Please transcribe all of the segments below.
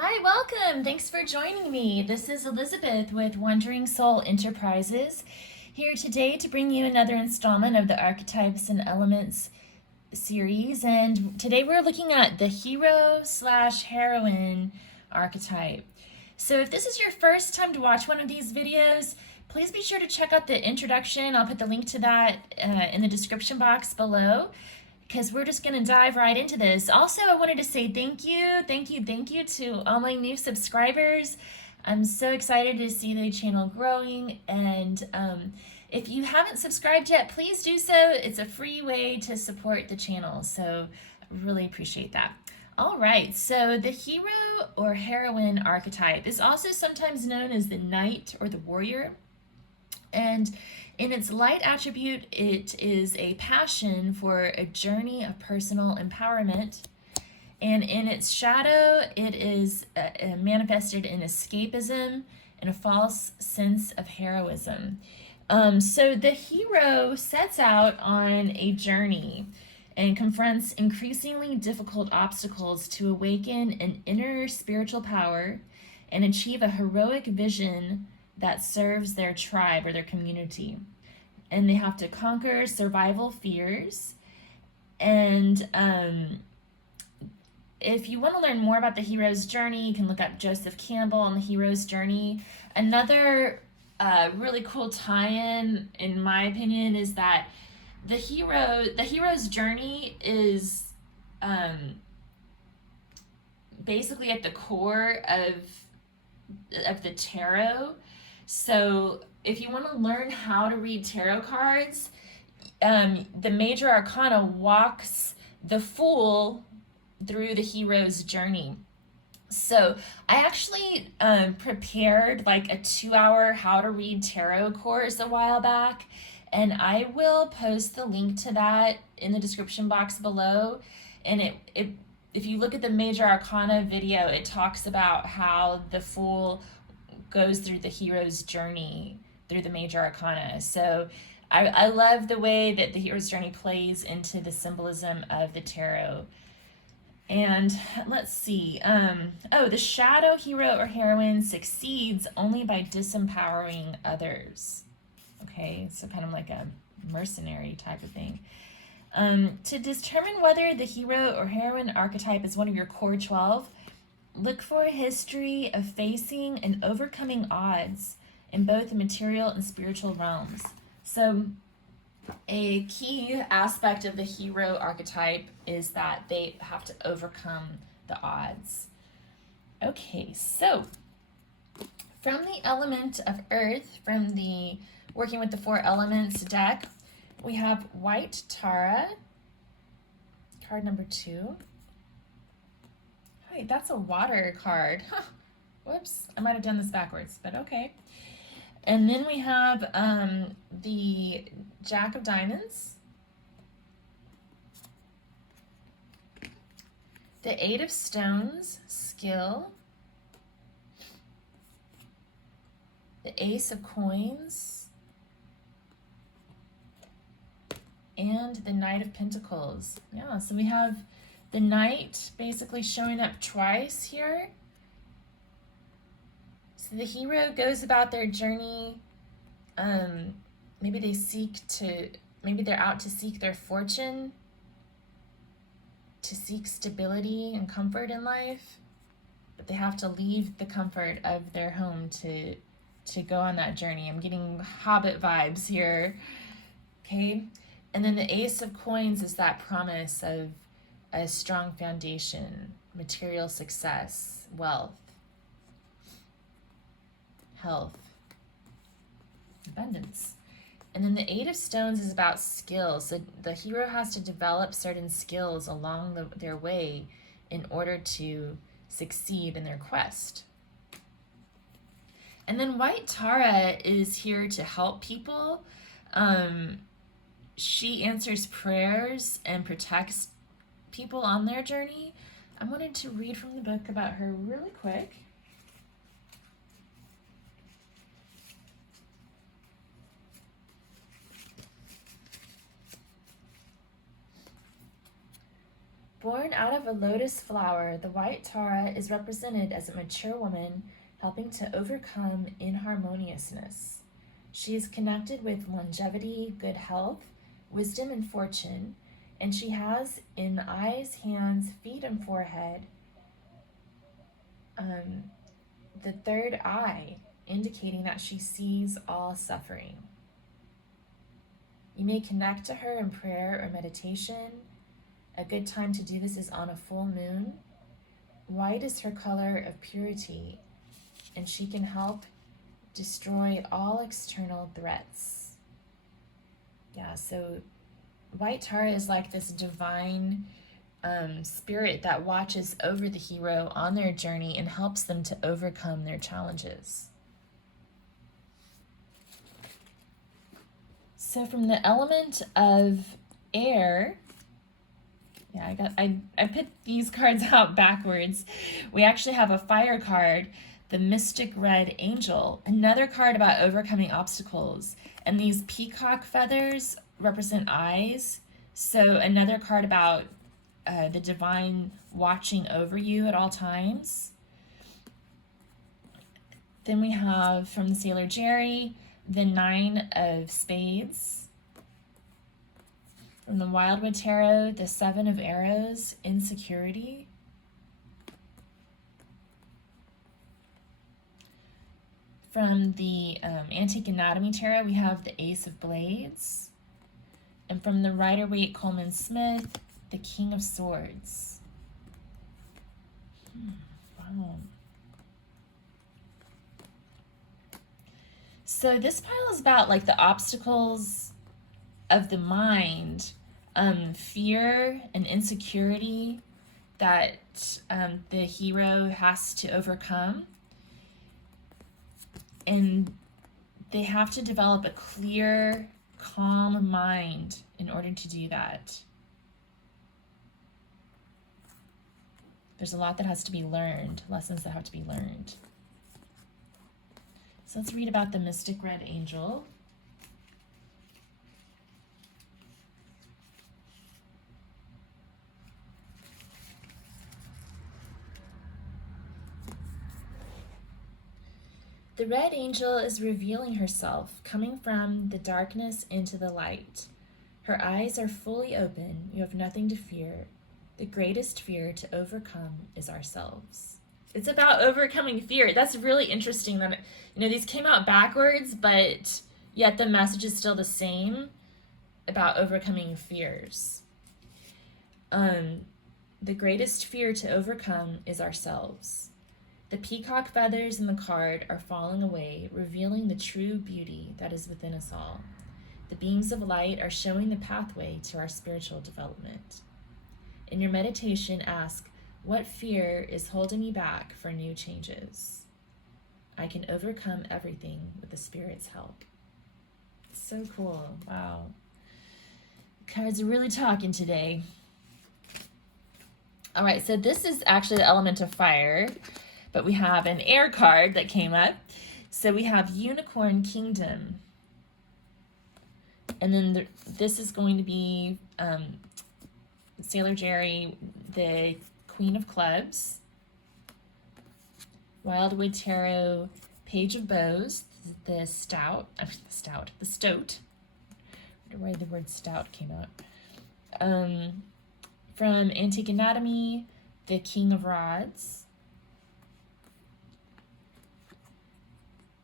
Hi, welcome. Thanks for joining me. This is Elizabeth with Wandering Soul Enterprises, here today to bring you another installment of the Archetypes and Elements series. And today we're looking at the hero slash heroine archetype. So if this is your first time to watch one of these videos, please be sure to check out the introduction. I'll put the link to that in the description box below, because we're just going to dive right into this. Also, I wanted to say thank you to all my new subscribers. I'm so excited to see the channel growing, and if you haven't subscribed yet, please do so. It's a free way to support the channel, so I really appreciate that. All right, so the hero or heroine archetype is also sometimes known as the knight or the warrior. And in its light attribute, it is a passion for a journey of personal empowerment. And in its shadow, it is manifested in escapism and a false sense of heroism. So the hero sets out on a journey and confronts increasingly difficult obstacles to awaken an inner spiritual power and achieve a heroic vision that serves their tribe or their community. And they have to conquer survival fears. And if you want to learn more about the hero's journey, you can look up Joseph Campbell on the hero's journey. Another really cool tie-in, in my opinion, is that the hero's journey is basically at the core of the tarot. So if you want to learn how to read tarot cards, the major arcana walks the fool through the hero's journey. So I actually prepared like a 2-hour how to read tarot course a while back, and I will post the link to that in the description box below. And if you look at the major arcana video, it talks about how the fool goes through the hero's journey through the major arcana. So I love the way that the hero's journey plays into the symbolism of the tarot. And let's see. The shadow hero or heroine succeeds only by disempowering others. Okay, so kind of like a mercenary type of thing. To determine whether the hero or heroine archetype is one of your core 12, look for a history of facing and overcoming odds in both the material and spiritual realms. So a key aspect of the hero archetype is that they have to overcome the odds. Okay, so from the element of earth, from the Working with the Four Elements deck, we have Waite Tara, card number 2. Hey, that's a water card. Huh. Whoops, I might have done this backwards, but okay. And then we have the Jack of Diamonds, the Eight of Stones, skill, the Ace of Coins, and the Knight of Pentacles. Yeah, so we have the Knight basically showing up twice here. So the hero goes about their journey. Maybe they're out to seek their fortune, to seek stability and comfort in life, but they have to leave the comfort of their home to go on that journey. I'm getting Hobbit vibes here. Okay, and then the Ace of Coins is that promise of a strong foundation, material success, wealth, health, abundance. And then the Eight of Stones is about skills. So the hero has to develop certain skills along their way in order to succeed in their quest. And then Waite Tara is here to help people. She answers prayers and protects people on their journey. I wanted to read from the book about her really quick. Born out of a lotus flower, the white Tara is represented as a mature woman helping to overcome inharmoniousness. She is connected with longevity, good health, wisdom, and fortune, and she has in eyes, hands, feet, and forehead the third eye, indicating that she sees all suffering. You may connect to her in prayer or meditation. A good time to do this is on a full moon. White is her color of purity, and she can help destroy all external threats. Yeah, so White Tara is like this divine spirit that watches over the hero on their journey and helps them to overcome their challenges. So from the element of air, yeah, I put these cards out backwards. We actually have a fire card, the Mystic Red Angel, another card about overcoming obstacles. And these peacock feathers represent eyes. So another card about the divine watching over you at all times. Then we have from the Sailor Jerry, the Nine of Spades. From the Wildwood Tarot, the Seven of Arrows, insecurity. From the Antique Anatomy Tarot, we have the Ace of Blades. And from the Waite Coleman Smith, the King of Swords. Wow. So this pile is about like the obstacles of the mind, fear and insecurity that the hero has to overcome. And they have to develop a clear, calm mind in order to do that. There's a lot that has to be learned, lessons that have to be learned. So let's read about the Mystic Red Angel. The Red Angel is revealing herself, coming from the darkness into the light. Her eyes are fully open. You have nothing to fear. The greatest fear to overcome is ourselves. It's about overcoming fear. That's really interesting that, these came out backwards, but yet the message is still the same about overcoming fears. The greatest fear to overcome is ourselves. The peacock feathers in the card are falling away, revealing the true beauty that is within us all. The beams of light are showing the pathway to our spiritual development. In your meditation, ask, what fear is holding me back for new changes? I can overcome everything with the Spirit's help. So cool. Wow. Cards are really talking today. All right, so this is actually the element of fire, but we have an air card that came up. So we have Unicorn Kingdom. And then this is going to be Sailor Jerry, the Queen of Clubs. Wildwood Tarot, Page of Bows, the Stoat. I wonder why the word stout came out. From Antique Anatomy, the King of Rods.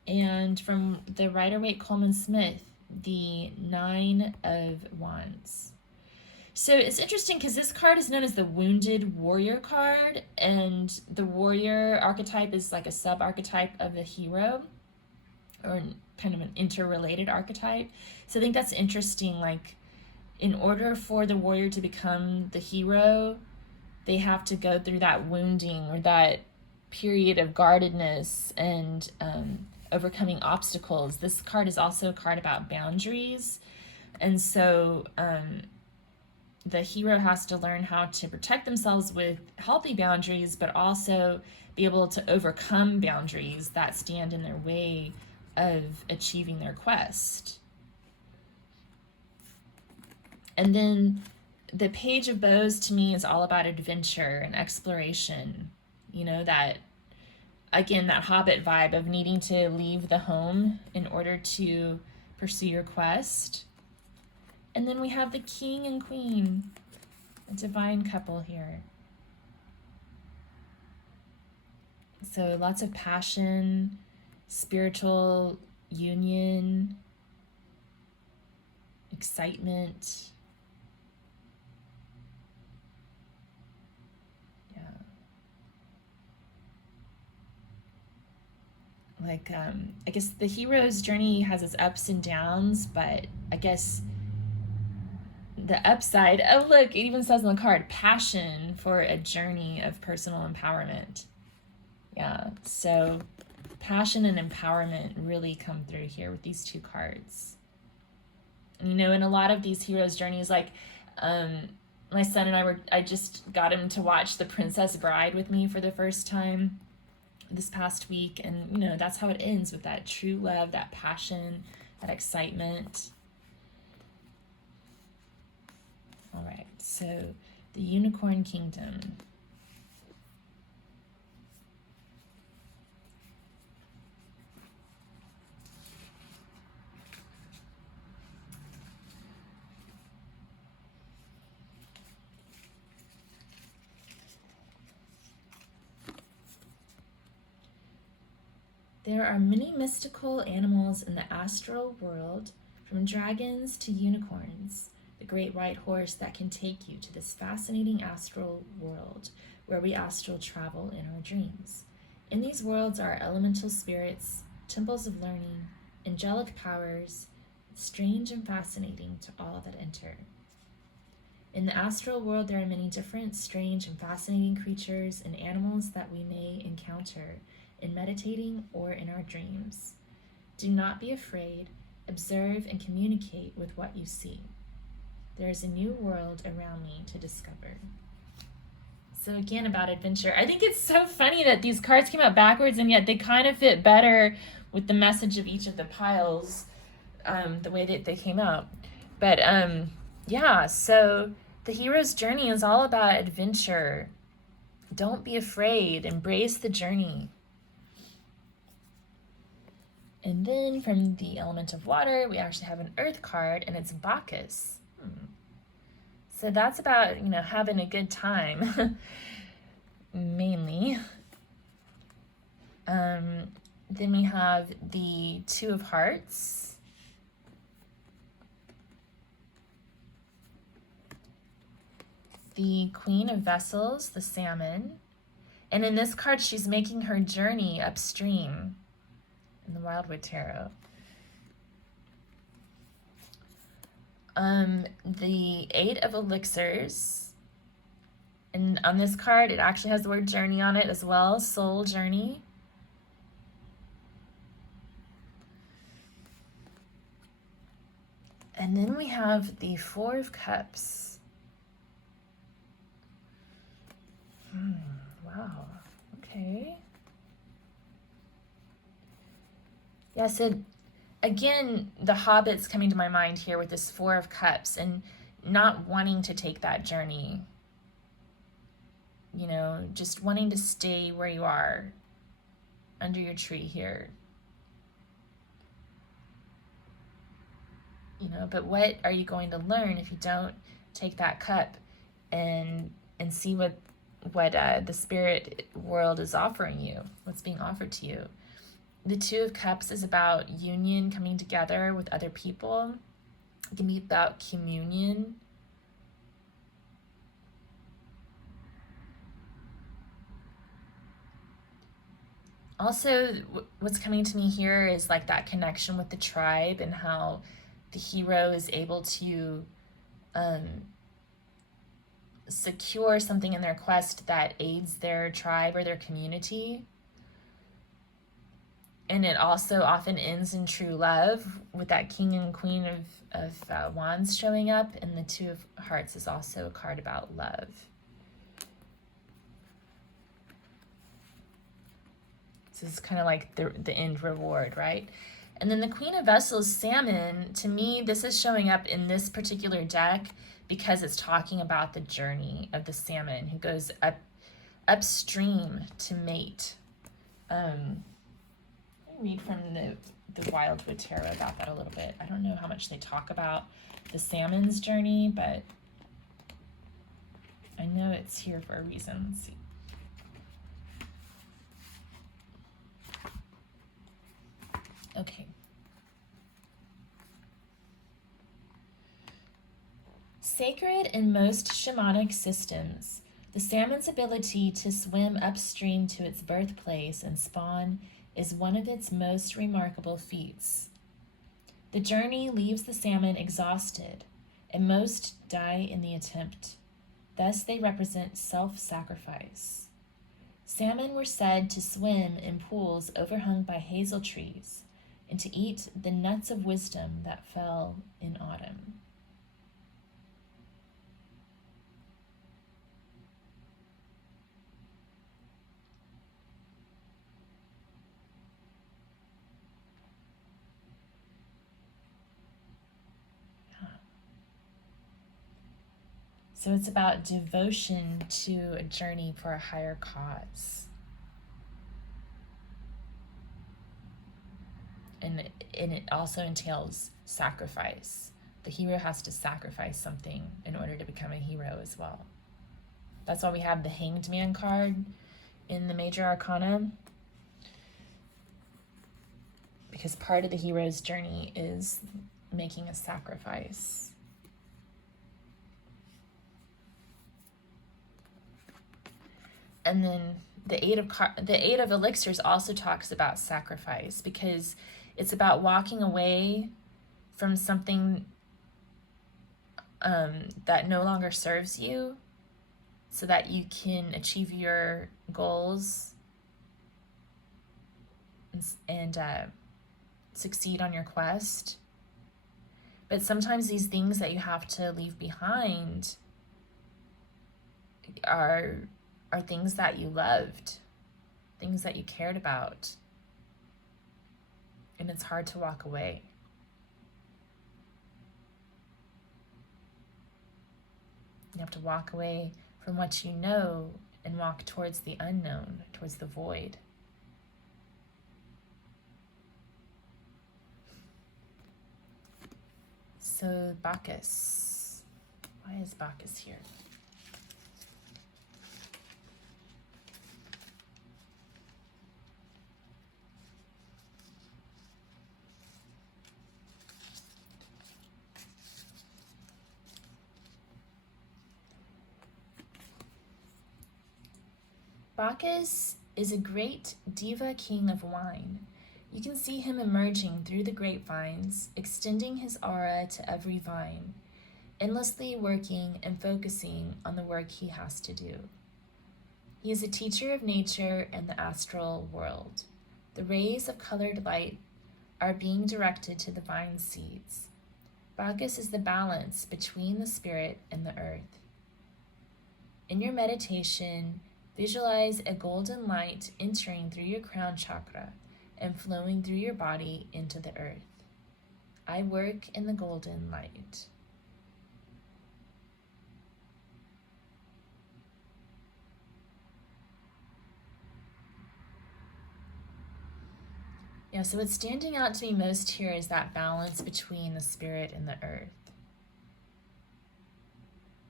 And from the Waite Coleman Smith, the Nine of Wands. So it's interesting because this card is known as the Wounded Warrior card, and the warrior archetype is like a sub-archetype of the hero, or kind of an interrelated archetype. So I think that's interesting. Like, in order for the warrior to become the hero, they have to go through that wounding or that period of guardedness and overcoming obstacles. This card is also a card about boundaries. And so the hero has to learn how to protect themselves with healthy boundaries, but also be able to overcome boundaries that stand in their way of achieving their quest. And then the Page of Bows to me is all about adventure and exploration. You know, that, again, that Hobbit vibe of needing to leave the home in order to pursue your quest. And then we have the King and Queen, a divine couple here. So lots of passion, spiritual union, excitement. Yeah. Like, I guess the hero's journey has its ups and downs, but I guess the upside, oh look, it even says on the card, passion for a journey of personal empowerment. Yeah, so passion and empowerment really come through here with these two cards. And, you know, in a lot of these heroes' journeys, like my son and I just got him to watch The Princess Bride with me for the first time this past week. And, you know, that's how it ends, with that true love, that passion, that excitement. All right, so the Unicorn Kingdom. There are many mystical animals in the astral world, from dragons to unicorns, the great white horse that can take you to this fascinating astral world where we astral travel in our dreams. In these worlds are elemental spirits, temples of learning, angelic powers, strange and fascinating to all that enter. In the astral world, there are many different, strange, and fascinating creatures and animals that we may encounter in meditating or in our dreams. Do not be afraid. Observe and communicate with what you see. There is a new world around me to discover. So again, about adventure. I think it's so funny that these cards came out backwards, and yet they kind of fit better with the message of each of the piles, the way that they came out. But yeah, so the hero's journey is all about adventure. Don't be afraid. Embrace the journey. And then from the element of water, we actually have an earth card, and it's Bacchus. So that's about, you know, having a good time, mainly. Then we have the Two of Hearts. The Queen of Vessels, the salmon. And in this card, she's making her journey upstream in the Wildwood Tarot. The Eight of Elixirs. And on this card, it actually has the word journey on it as well, soul journey. And then we have the Four of Cups. Wow, okay. Yeah, so again, the Hobbit's coming to my mind here with this Four of Cups and not wanting to take that journey. You know, just wanting to stay where you are, under your tree here. You know, but what are you going to learn if you don't take that cup and see what the spirit world is offering you, what's being offered to you? The Two of Cups is about union, coming together with other people. It can be about communion. Also, what's coming to me here is like that connection with the tribe, and how the hero is able to secure something in their quest that aids their tribe or their community. And it also often ends in true love, with that King and Queen of Wands showing up. And the Two of Hearts is also a card about love. So it's kind of like the end reward, right? And then the Queen of Vessels, salmon, to me, this is showing up in this particular deck because it's talking about the journey of the salmon who goes upstream to mate. Let me read from the Wildwood Tarot about that a little bit. I don't know how much they talk about the salmon's journey, but I know it's here for a reason. Let's see. Okay. Sacred in most shamanic systems, the salmon's ability to swim upstream to its birthplace and spawn is one of its most remarkable feats. The journey leaves the salmon exhausted, and most die in the attempt. Thus they represent self-sacrifice. Salmon were said to swim in pools overhung by hazel trees and to eat the nuts of wisdom that fell in autumn. So it's about devotion to a journey for a higher cause. And it also entails sacrifice. The hero has to sacrifice something in order to become a hero as well. That's why we have the Hanged Man card in the Major Arcana, because part of the hero's journey is making a sacrifice. And then the Eight of Elixirs also talks about sacrifice, because it's about walking away from something that no longer serves you so that you can achieve your goals and succeed on your quest. But sometimes these things that you have to leave behind are things that you loved, things that you cared about, and it's hard to walk away. You have to walk away from what you know and walk towards the unknown, towards the void. So Bacchus, why is Bacchus here? Bacchus is a great diva king of wine. You can see him emerging through the grapevines, extending his aura to every vine, endlessly working and focusing on the work he has to do. He is a teacher of nature and the astral world. The rays of colored light are being directed to the vine seeds. Bacchus is the balance between the spirit and the earth. In your meditation, visualize a golden light entering through your crown chakra and flowing through your body into the earth. I work in the golden light. Yeah, so what's standing out to me most here is that balance between the spirit and the earth.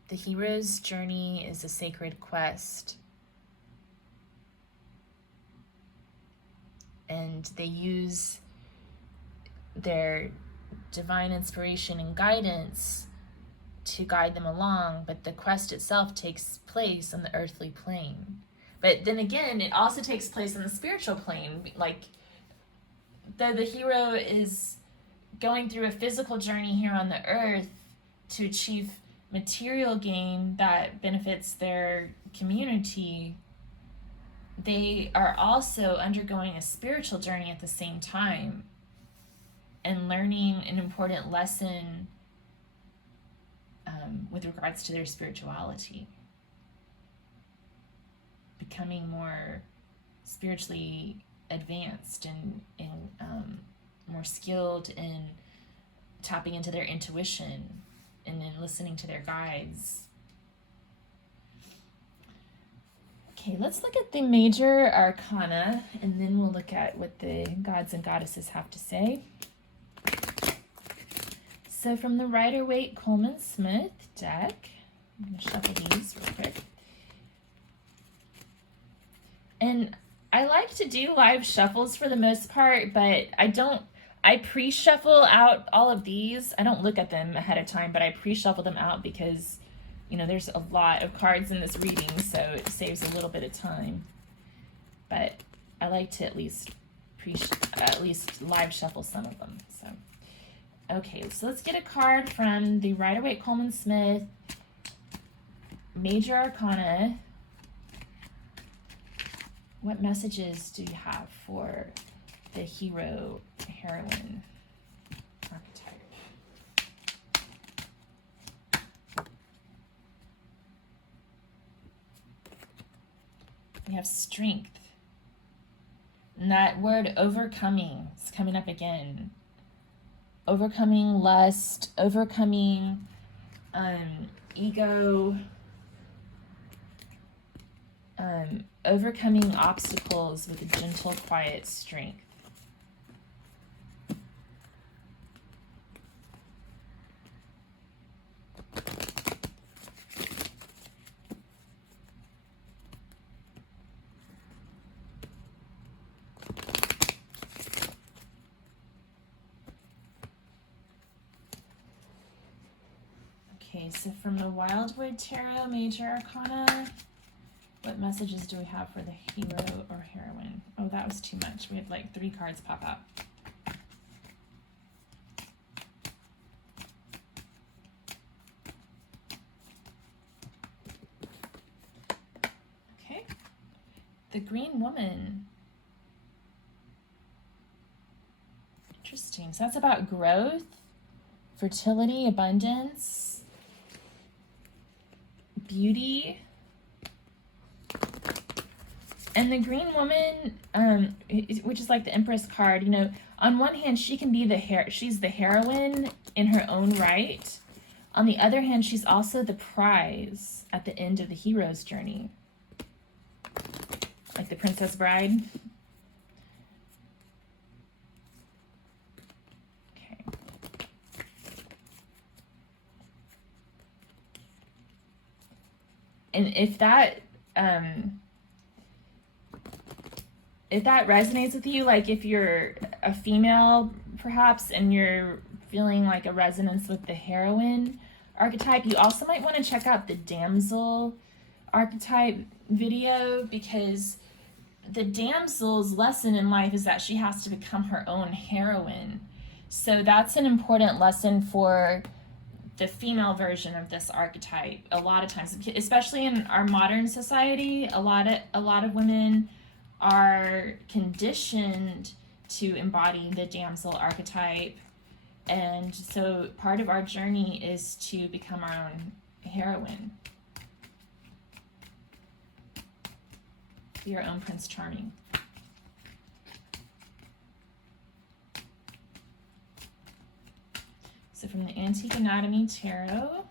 The hero's journey is a sacred quest, and they use their divine inspiration and guidance to guide them along, but the quest itself takes place on the earthly plane. But then again, it also takes place on the spiritual plane. Like, the hero is going through a physical journey here on the earth to achieve material gain that benefits their community, they are also undergoing a spiritual journey at the same time and learning an important lesson with regards to their spirituality, becoming more spiritually advanced and more skilled in tapping into their intuition and then listening to their guides. Okay, let's look at the major arcana, and then we'll look at what the gods and goddesses have to say. So from the Waite Coleman Smith deck, I'm going to shuffle these real quick. And I like to do live shuffles for the most part, but I pre-shuffle out all of these. I don't look at them ahead of time, but I pre-shuffle them out because, you know, there's a lot of cards in this reading, so it saves a little bit of time. But I like to at least live shuffle some of them. So, okay, so let's get a card from the Waite Coleman Smith Major Arcana. What messages do you have for the hero, heroine archetype? We have strength. And that word overcoming is coming up again. Overcoming lust, overcoming ego, overcoming obstacles with a gentle, quiet strength. Okay, so from the Wildwood Tarot Major Arcana, what messages do we have for the hero or heroine? Oh, that was too much. We had like 3 cards pop up. Okay. The Green Woman. Interesting. So that's about growth, fertility, abundance, beauty. And the Green Woman, which is like the Empress card, you know, on one hand, she can be she's the heroine in her own right. On the other hand, she's also the prize at the end of the hero's journey. Like the Princess Bride. Okay. And if that resonates with you, like if you're a female perhaps and you're feeling like a resonance with the heroine archetype, you also might want to check out the damsel archetype video, because the damsel's lesson in life is that she has to become her own heroine. So that's an important lesson for the female version of this archetype. A lot of times, especially in our modern society, a lot of women are conditioned to embody the damsel archetype, and so part of our journey is to become our own heroine, be your own Prince Charming. So from the Antique Anatomy Tarot,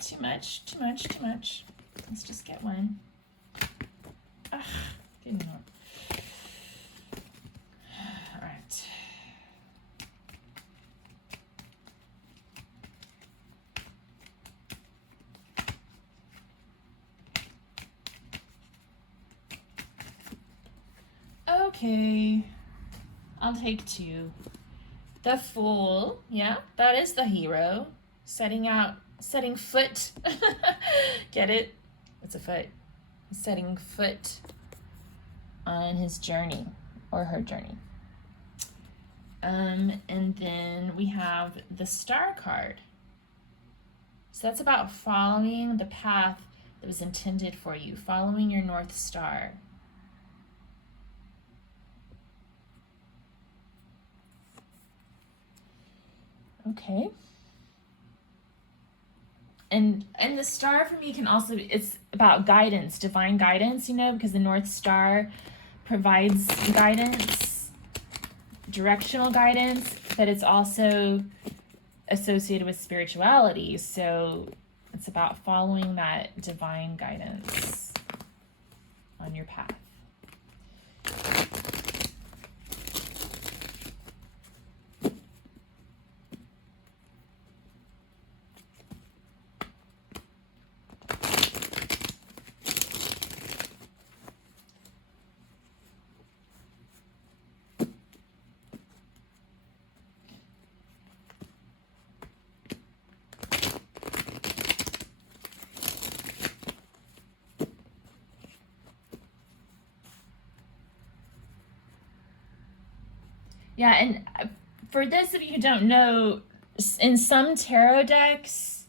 too much. Let's just get one. Ugh, good enough. All right. Okay, I'll take 2. The Fool, yeah, that is the hero, setting foot, get it? It's a foot. Setting foot on his journey, or her journey. And then we have the Star card. So that's about following the path that was intended for you, following your North Star. Okay. And the star for me can also, it's about guidance, divine guidance, because the North Star provides guidance, directional guidance, but it's also associated with spirituality. So it's about following that divine guidance on your path. Yeah, and for those of you who don't know, in some tarot decks,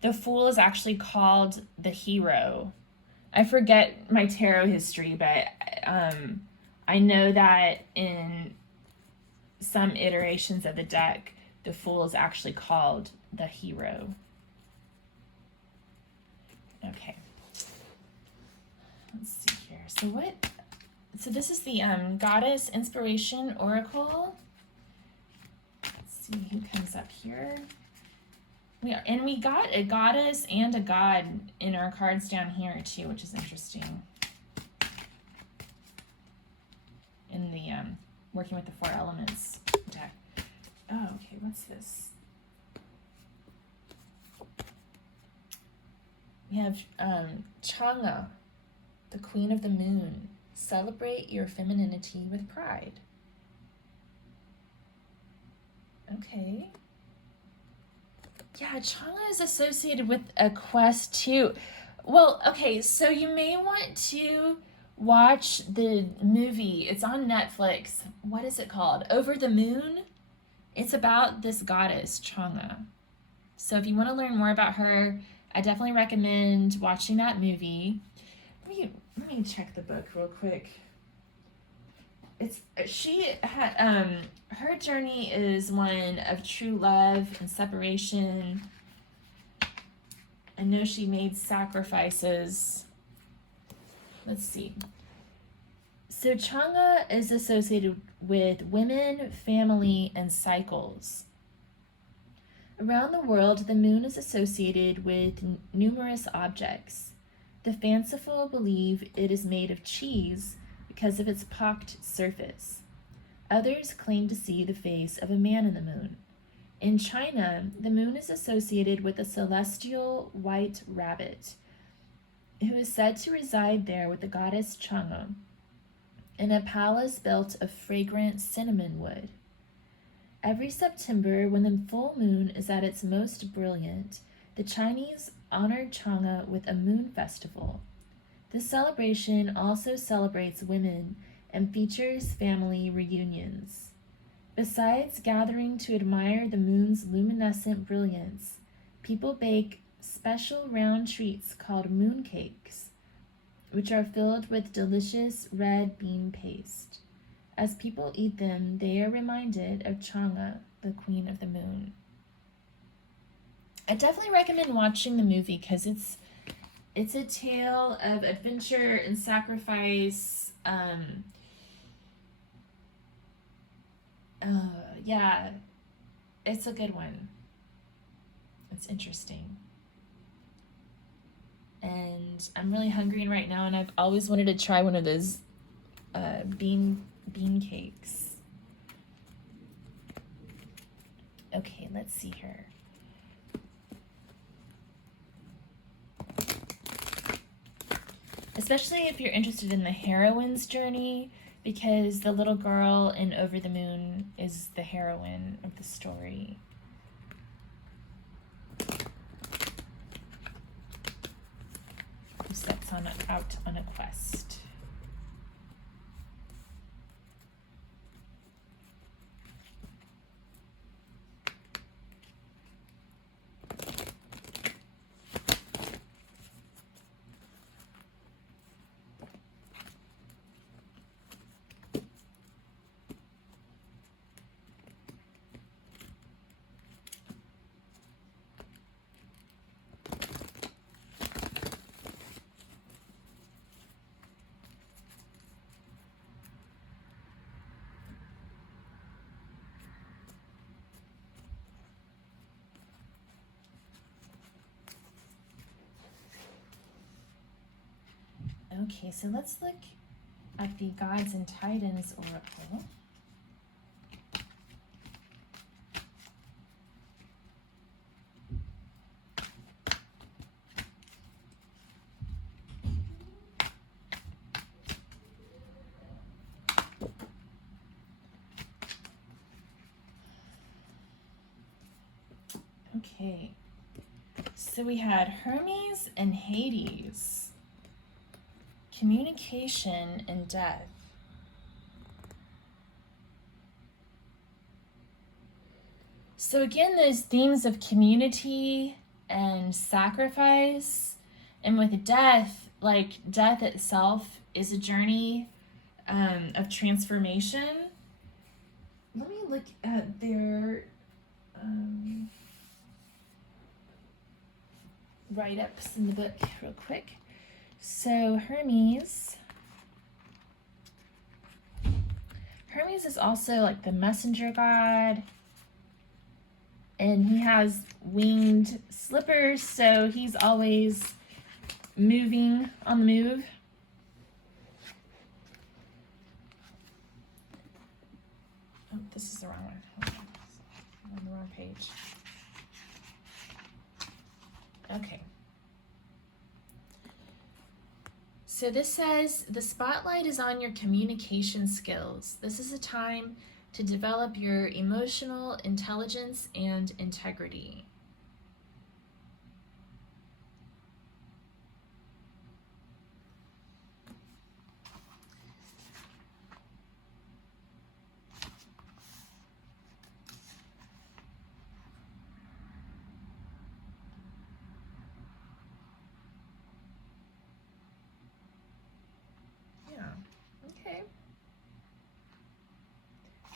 the Fool is actually called the hero. I forget my tarot history, but I know that in some iterations of the deck, the Fool is actually called the hero. Okay. Let's see here. So this is the Goddess Inspiration Oracle. Let's see who comes up here. We got a goddess and a god in our cards down here too, which is interesting. In the working with the 4 elements deck. Oh, okay, what's this? We have Chang'e, the Queen of the Moon. Celebrate your femininity with pride. Okay. Yeah, Chang'e is associated with a quest too. Well, okay, so you may want to watch the movie. It's on Netflix. What is it called? Over the Moon? It's about this goddess, Chang'e. So if you want to learn more about her, I definitely recommend watching that movie. Let me check the book real quick. Her journey is one of true love and separation. I know she made sacrifices. Let's see. So Chang'e is associated with women, family, and cycles. Around the world, the moon is associated with numerous objects. The fanciful believe it is made of cheese because of its pocked surface. Others claim to see the face of a man in the moon. In China, the moon is associated with a celestial white rabbit, who is said to reside there with the goddess Chang'e, in a palace built of fragrant cinnamon wood. Every September, when the full moon is at its most brilliant, the Chinese honor Chang'e with a moon festival. This celebration also celebrates women and features family reunions. Besides gathering to admire the moon's luminescent brilliance, people bake special round treats called moon cakes, which are filled with delicious red bean paste. As people eat them, they are reminded of Chang'e, the Queen of the Moon. I definitely recommend watching the movie because it's a tale of adventure and sacrifice. Yeah, it's a good one. It's interesting. And I'm really hungry right now, and I've always wanted to try one of those bean cakes. Okay, let's see here. Especially if you're interested in the heroine's journey, because the little girl in Over the Moon is the heroine of the story. Who sets out on a quest. Okay, so let's look at the Gods and Titans Oracle. Okay, so we had Hermes and Hades, communication and death. So again, those themes of community and sacrifice, and with death, like death itself is a journey of transformation. Let me look at their write-ups in the book real quick. So Hermes is also like the messenger god, and he has winged slippers, so he's always moving on the move. Oh, this is the wrong one. Hold on. I'm on the wrong page. Okay. So this says, the spotlight is on your communication skills. This is a time to develop your emotional intelligence and integrity.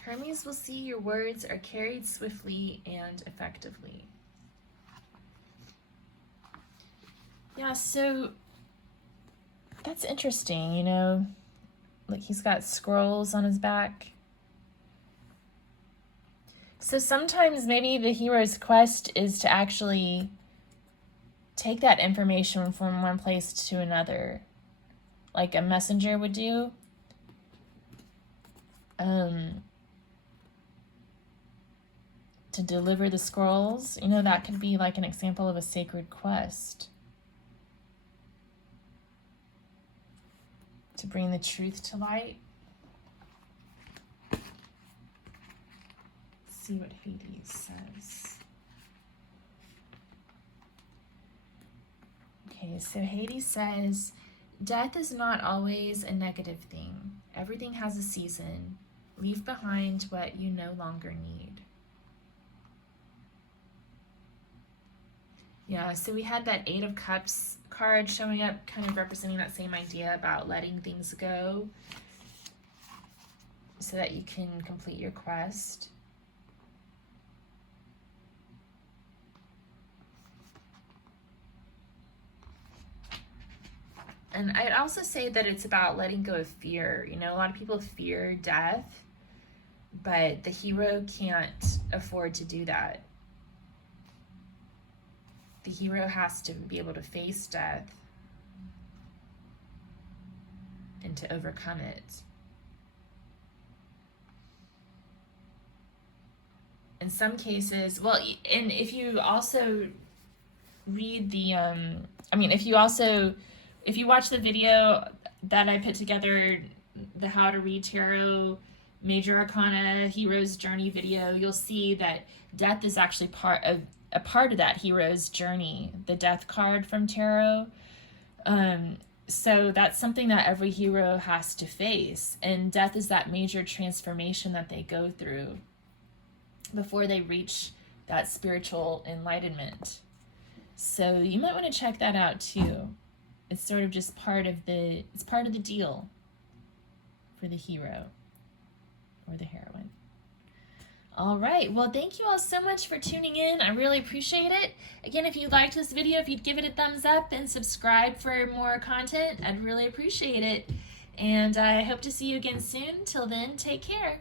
Hermes will see your words are carried swiftly and effectively. Yeah, so that's interesting, you know, like he's got scrolls on his back. So sometimes maybe the hero's quest is to actually take that information from one place to another, like a messenger would do. To deliver the scrolls, you know, that could be like an example of a sacred quest. To bring the truth to light. Let's see what Hades says. Okay, so Hades says, death is not always a negative thing. Everything has a season. Leave behind what you no longer need. Yeah, so we had that Eight of Cups card showing up, kind of representing that same idea about letting things go so that you can complete your quest. And I'd also say that it's about letting go of fear. You know, a lot of people fear death, but the hero can't afford to do that. The hero has to be able to face death and to overcome it. In some cases, well, and if you also read the, if you watch the video that I put together, the How to Read Tarot Major Arcana Hero's Journey video, you'll see that death is actually a part of that hero's journey, the death card from tarot. So that's something that every hero has to face, and death is that major transformation that they go through before they reach that spiritual enlightenment. So you might want to check that out too. It's sort of just part of the deal for the hero or the heroine. All right, well, thank you all so much for tuning in. I really appreciate it. Again, if you liked this video, if you'd give it a thumbs up and subscribe for more content, I'd really appreciate it. And I hope to see you again soon. Till then, take care.